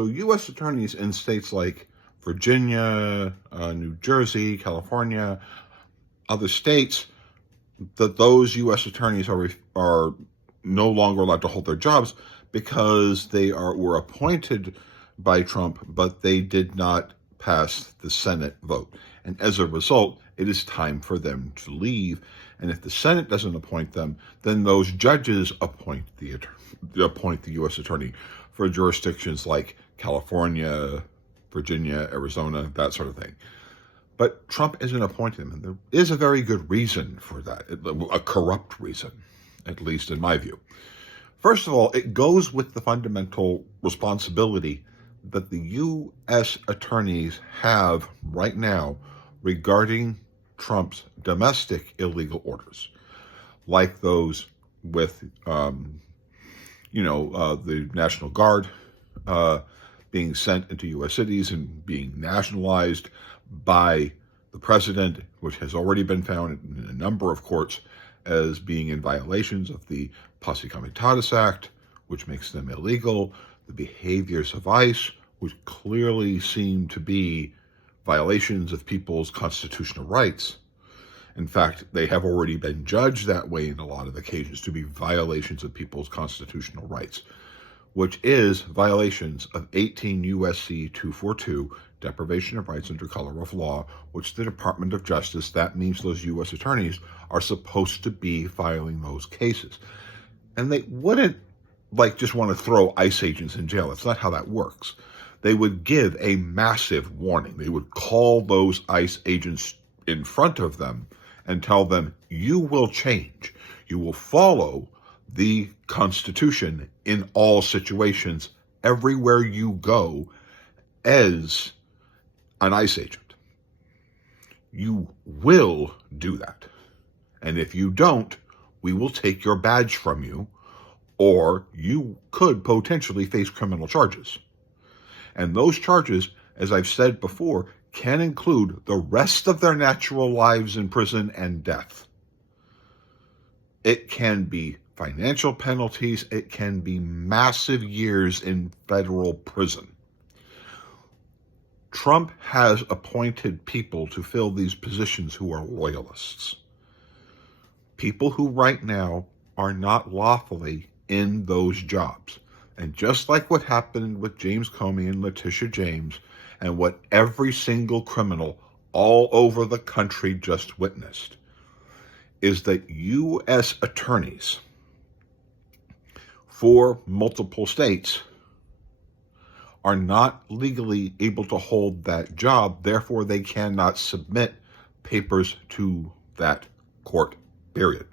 So U.S. attorneys in states like Virginia, New Jersey, California, other states, that those U.S. attorneys are no longer allowed to hold their jobs because they were appointed by Trump, but they did not pass the Senate vote. And as a result, it is time for them to leave. And if the Senate doesn't appoint them, then those judges appoint the U.S. attorney for jurisdictions like California, Virginia, Arizona, that sort of thing. But Trump isn't appointing them, and there is a very good reason for that, a corrupt reason, at least in my view. First of all, it goes with the fundamental responsibility that the U.S. attorneys have right now regarding Trump's domestic illegal orders, like those with, the National Guard being sent into U.S. cities and being nationalized by the president, which has already been found in a number of courts as being in violations of the Posse Comitatus Act, which makes them illegal, the behaviors of ICE, which clearly seem to be violations of people's constitutional rights. In fact, they have already been judged that way in a lot of occasions to be violations of people's constitutional rights, which is violations of 18 U.S.C. 242, deprivation of rights under color of law, which the Department of Justice, that means those U.S. attorneys, are supposed to be filing those cases. And they wouldn't just want to throw ICE agents in jail. That's not how that works. They would give a massive warning. They would call those ICE agents in front of them and tell them, you will change. You will follow the Constitution in all situations, everywhere you go as an ICE agent. You will do that. And if you don't, we will take your badge from you, or you could potentially face criminal charges. And those charges, as I've said before, can include the rest of their natural lives in prison and death. It can be financial penalties. It can be massive years in federal prison. Trump has appointed people to fill these positions who are loyalists. People who right now are not lawfully in those jobs. And just like what happened with James Comey and Letitia James, and what every single criminal all over the country just witnessed, is that U.S. attorneys for multiple states are not legally able to hold that job. Therefore, they cannot submit papers to that court, period.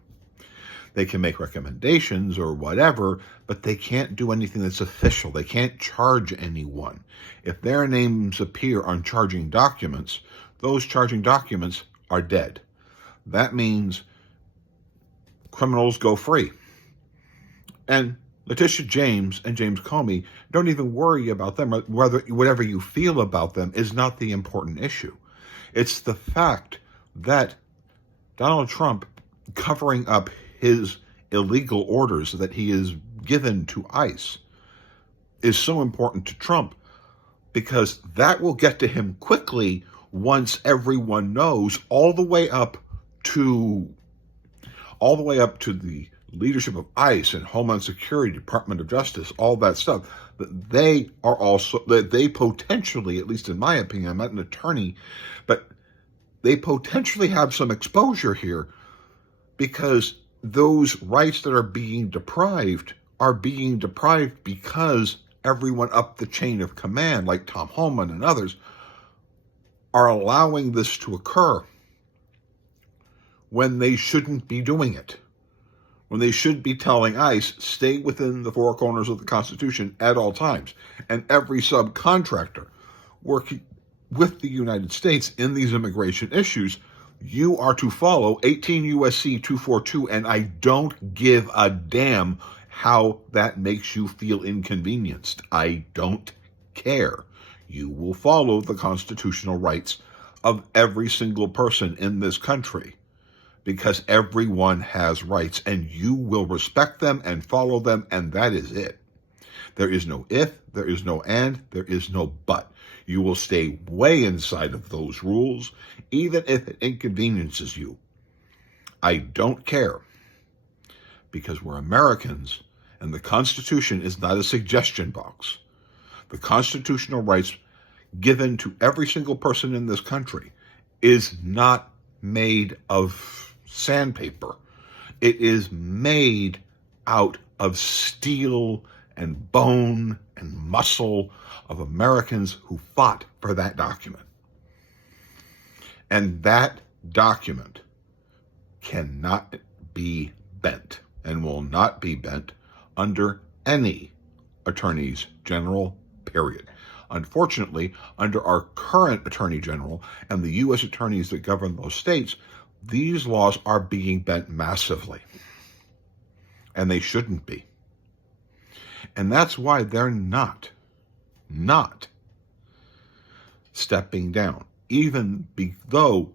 They can make recommendations or whatever, but they can't do anything that's official. They can't charge anyone. If their names appear on charging documents, those charging documents are dead. That means criminals go free. And Letitia James and James Comey, don't even worry about them. Whatever you feel about them is not the important issue. It's the fact that Donald Trump, covering up his illegal orders that he has given to ICE, is so important to Trump, because that will get to him quickly once everyone knows, all the way up to the leadership of ICE and Homeland Security, Department of Justice, all that stuff, that they potentially, at least in my opinion, I'm not an attorney, but they potentially have some exposure here, because those rights that are being deprived because everyone up the chain of command, like Tom Homan and others, are allowing this to occur when they shouldn't be doing it. When they should be telling ICE, stay within the four corners of the Constitution at all times. And every subcontractor working with the United States in these immigration issues, you are to follow 18 U.S.C. 242, and I don't give a damn how that makes you feel inconvenienced. I don't care. You will follow the constitutional rights of every single person in this country, because everyone has rights, and you will respect them and follow them, and that is it. There is no if, there is no and, there is no but. You will stay way inside of those rules, even if it inconveniences you. I don't care, because we're Americans, and the Constitution is not a suggestion box. The constitutional rights given to every single person in this country is not made of sandpaper. It is made out of steel and bone and muscle of Americans who fought for that document. And that document cannot be bent and will not be bent under any attorneys general, period. Unfortunately, under our current attorney general and the U.S. attorneys that govern those states, these laws are being bent massively. And they shouldn't be. And that's why they're not stepping down. Even though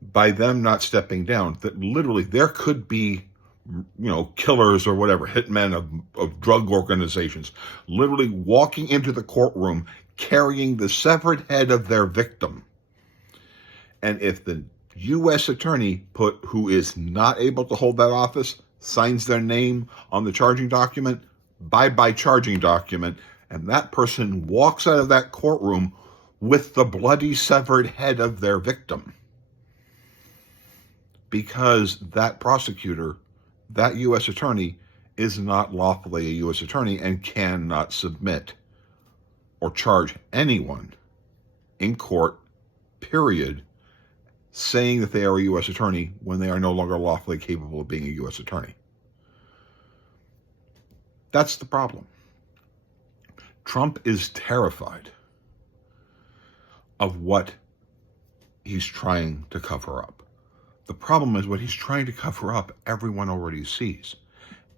by them not stepping down, that literally there could be, killers or whatever, hitmen of drug organizations, literally walking into the courtroom carrying the severed head of their victim. And if the U.S. attorney who is not able to hold that office signs their name on the charging document, bye-bye charging document, and that person walks out of that courtroom with the bloody severed head of their victim. Because that prosecutor, that U.S. attorney, is not lawfully a U.S. attorney and cannot submit or charge anyone in court, period, saying that they are a U.S. attorney when they are no longer lawfully capable of being a U.S. attorney. That's the problem. Trump is terrified of what he's trying to cover up. The problem is what he's trying to cover up, everyone already sees.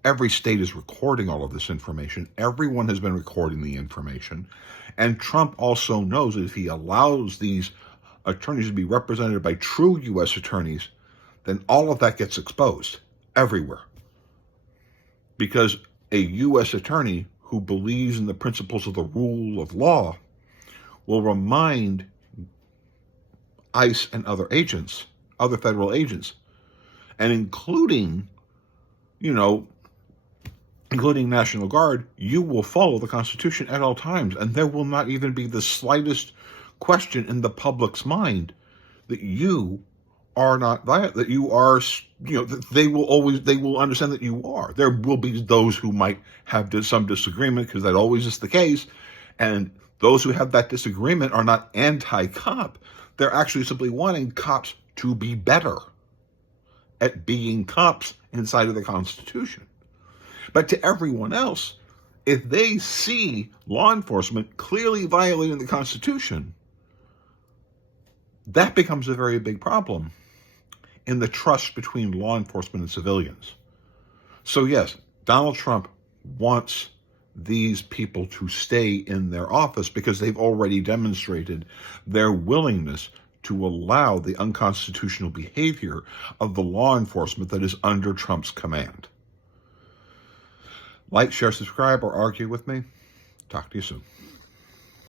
Every state is recording all of this information. Everyone has been recording the information. And Trump also knows that if he allows these attorneys to be represented by true U.S. attorneys, then all of that gets exposed everywhere. Because a U.S. attorney who believes in the principles of the rule of law will remind ICE and other agents, other federal agents, and including National Guard, you will follow the Constitution at all times, and there will not even be the slightest question in the public's mind that you are not violent, that you are, that they will understand that you are. There will be those who might have some disagreement, because that always is the case, and those who have that disagreement are not anti-cop. They're actually simply wanting cops to be better at being cops inside of the Constitution. But to everyone else, if they see law enforcement clearly violating the Constitution, that becomes a very big problem in the trust between law enforcement and civilians. So yes, Donald Trump wants these people to stay in their office because they've already demonstrated their willingness to allow the unconstitutional behavior of the law enforcement that is under Trump's command. Like, share, subscribe, or argue with me. Talk to you soon.